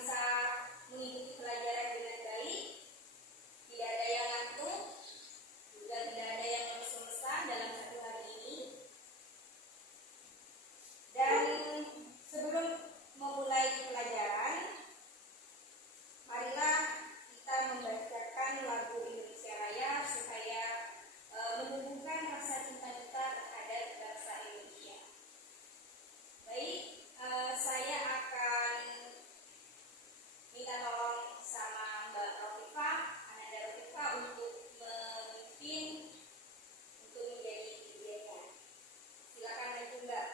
bisa mengikuti pelajaran dengan baik, tidak ada yang ngantuk, juga tidak ada yang lemes-lemesan dalam satu hari ini. Dan sebelum memulai pelajaran, marilah kita membacakan lagu Indonesia Raya supaya menumbuhkan rasa cinta kita terhadap bangsa Indonesia. Baik, saya akan minta tolong sama Mbak Rofifa, Ananda Rofifa untuk memimpin untuk menjadi dirinya. Silakan maju Mbak.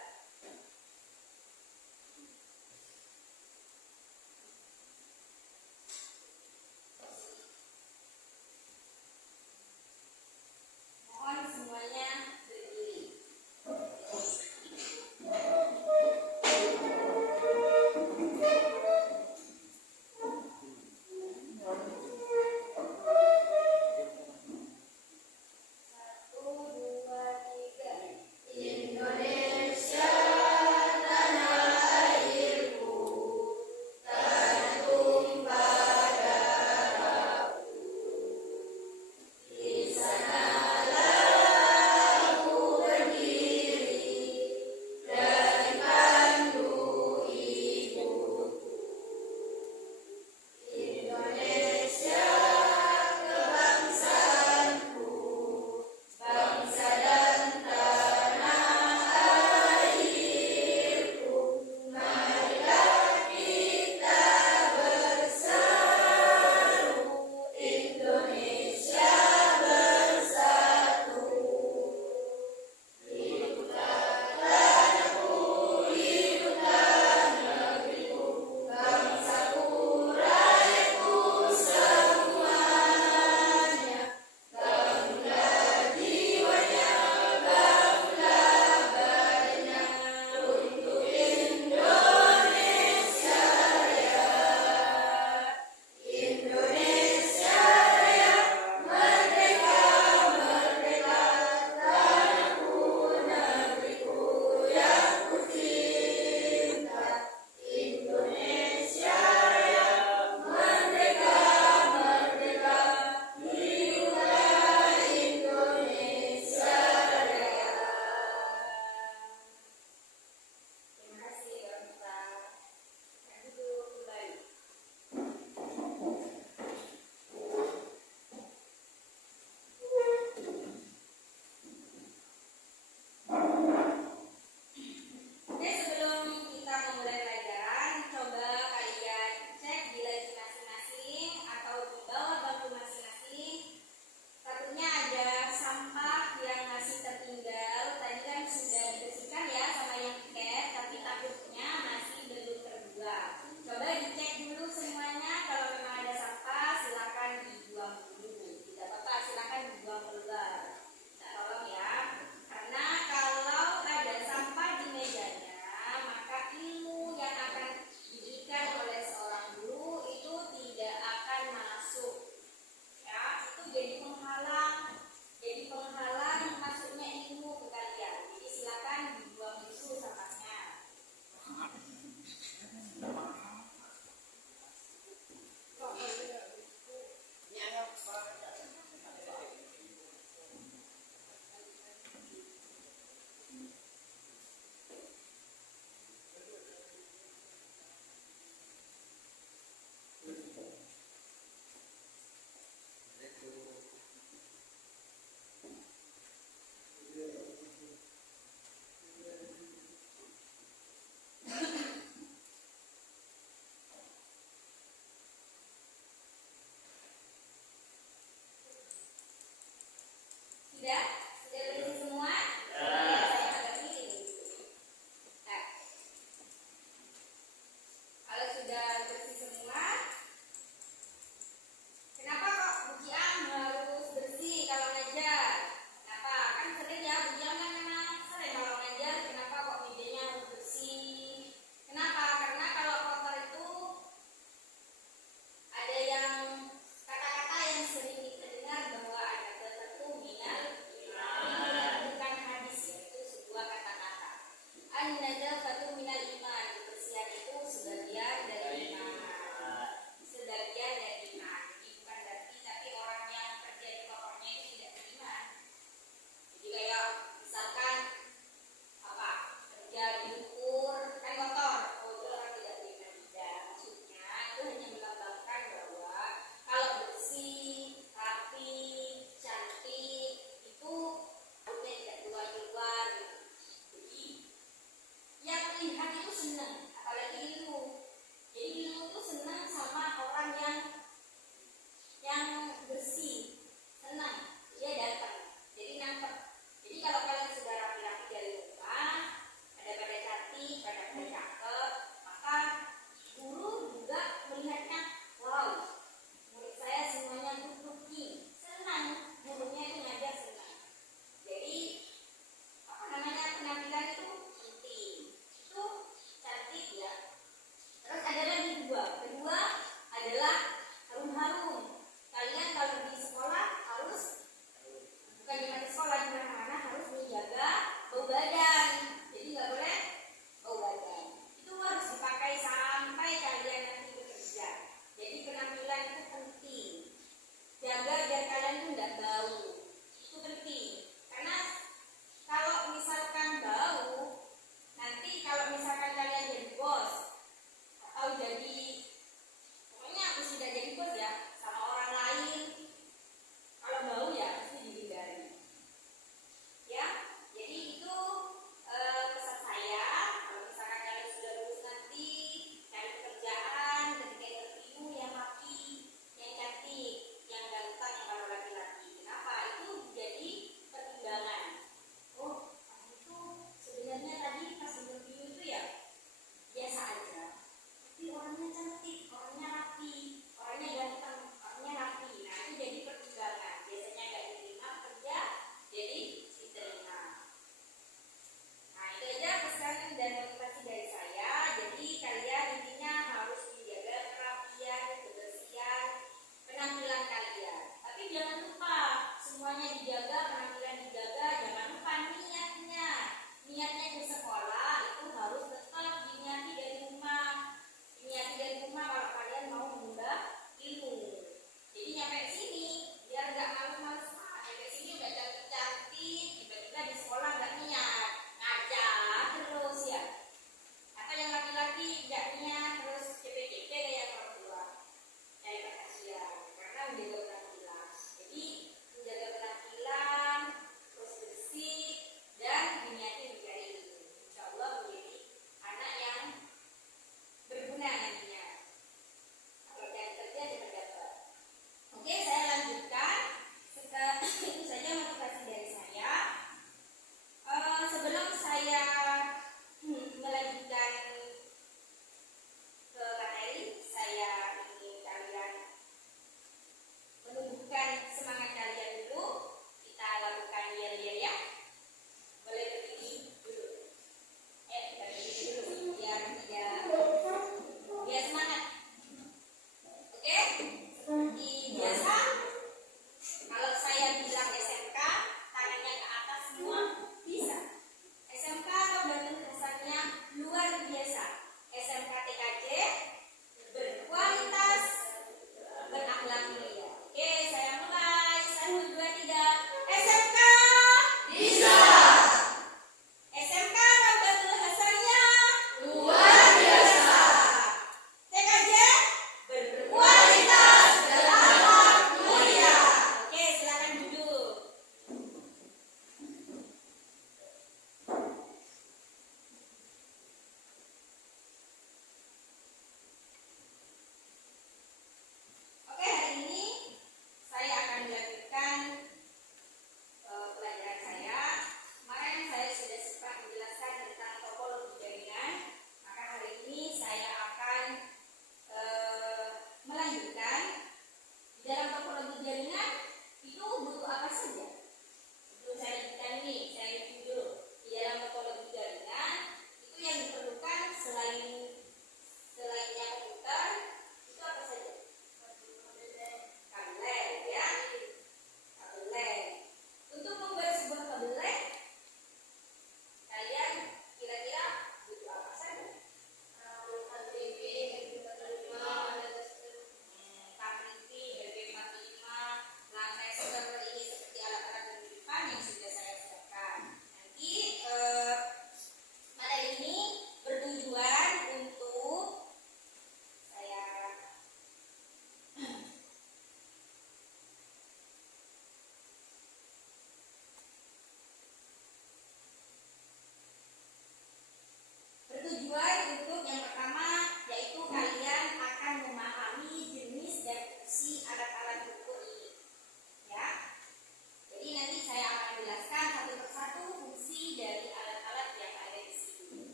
Mohon semuanya berdiri. Satu, dua, tiga. Indonesia tanah airku, tanah tumpah darahku. Di sanalah aku berdiri dari pandu ibuku. Indonesia kebangsaanku, bangsa dan tanah airku. Marilah kita bersatu, Indonesia bersatu. Hiduplah tanahku, hiduplah negeriku, bangsaku, rakyatku semuanya. Bangunlah jiwanya, bangunlah badannya untuk Indonesia Raya. Indonesia Raya, merdeka, merdeka, tanahku, negeriku yang ku cinta. Indonesia Raya, merdeka, merdeka, hiduplah Indonesia Raya. Terima kasih Bapak. Duduk kembali. Oke, sebelum kita memulai pelajaran, coba kalian cek di laci masing-masing atau di bawah bangku masing-masing. Satunya ada sampah yang masih tertinggal. Tadi kan sudah dibersihkan ya sama yang tiket, tapi takutnya masih belum terbuang. Coba dicek dulu semuanya. Kalau memang ada sampah, silakan dibuang dulu. Tidak apa-apa, silakan dibuang keluar. Nah, tolong ya. Karena kalau ada sampah di mejanya, maka ilmu yang akan diberikan oleh seorang guru itu tidak akan masuk. Ya, itu jadi penghalang masuknya ilmu ke kalian. Jadi silakan dibuang dulu sampahnya. Sudah? Sudah bersih semua? Saya agak miring. Nah, kalau sudah bersih semua, kenapa kok Bu Jiang harus bersih kalau ngajar? Kenapa? Kan sering ya, Bu Jiang kan memang sering kalau ngajar. Kenapa kok mejanya harus bersih? Kenapa? Karena kalau kotor itu ada yang kata-kata yang sering kita dengar bahwa ada tertentu minal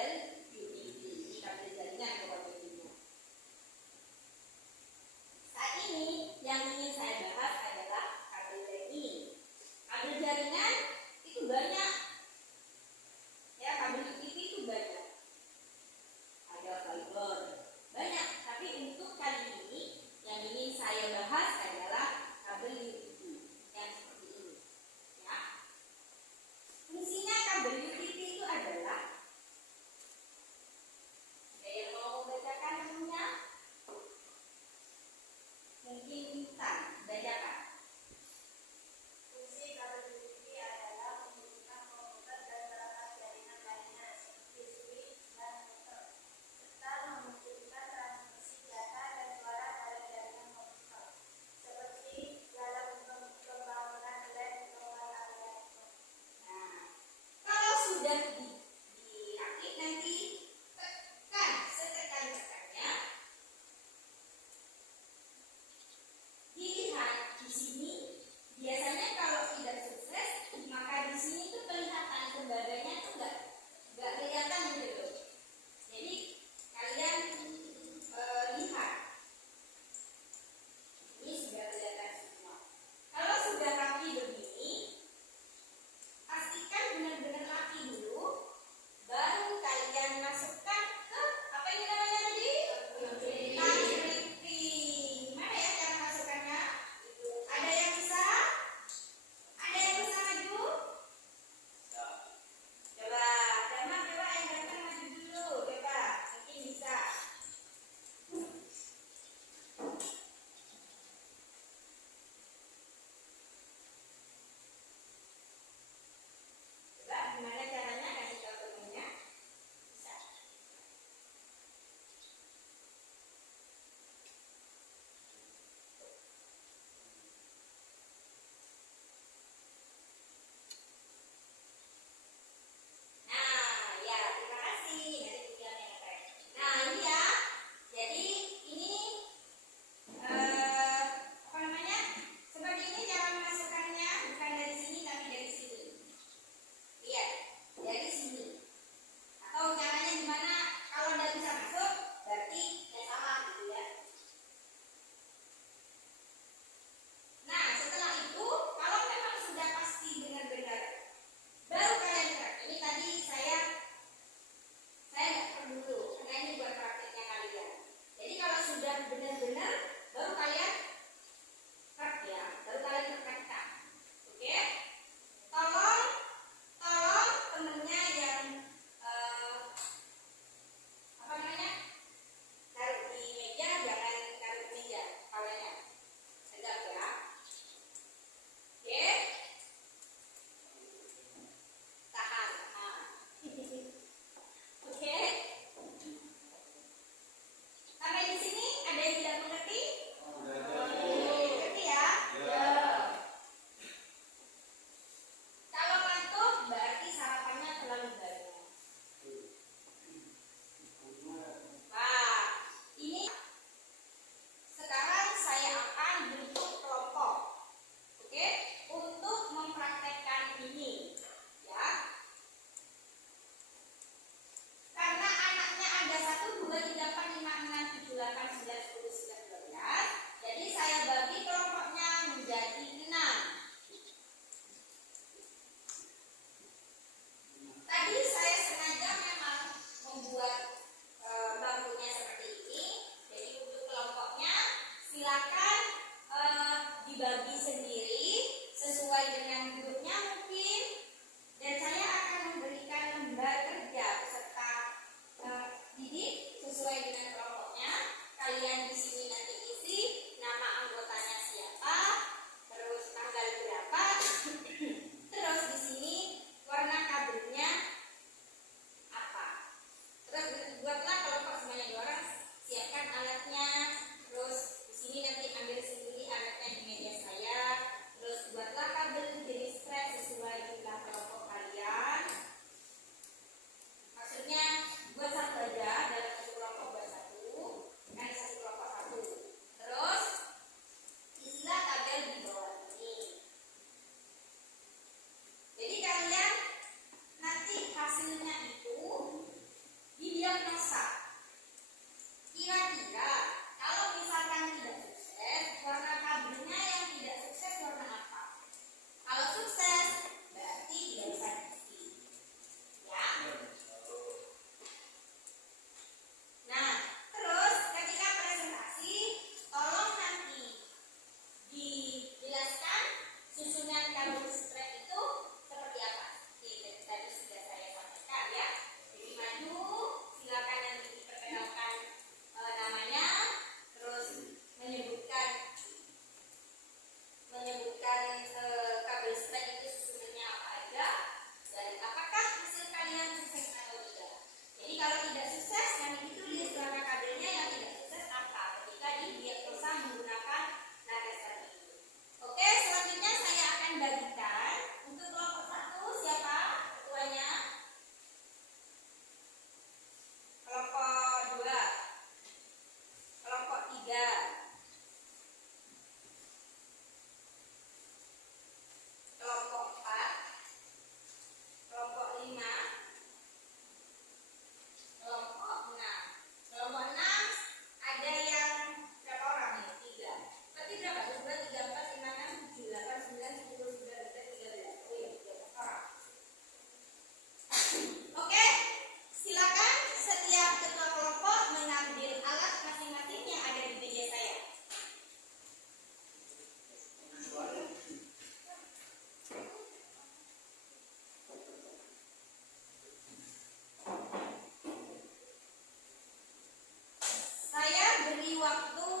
kabel UPV. Ini kabel jaringan pokoknya. Saat ini yang ingin saya bahas adalah kabel jaringan. Kabel jaringan itu banyak. Ya, kabel UPV itu banyak. Ada fiber, banyak. Tapi untuk kali ini yang ingin saya bahas adalah kabel UPV yang seperti ini. Ya. Fungsinya kabel UPV itu adalah waktu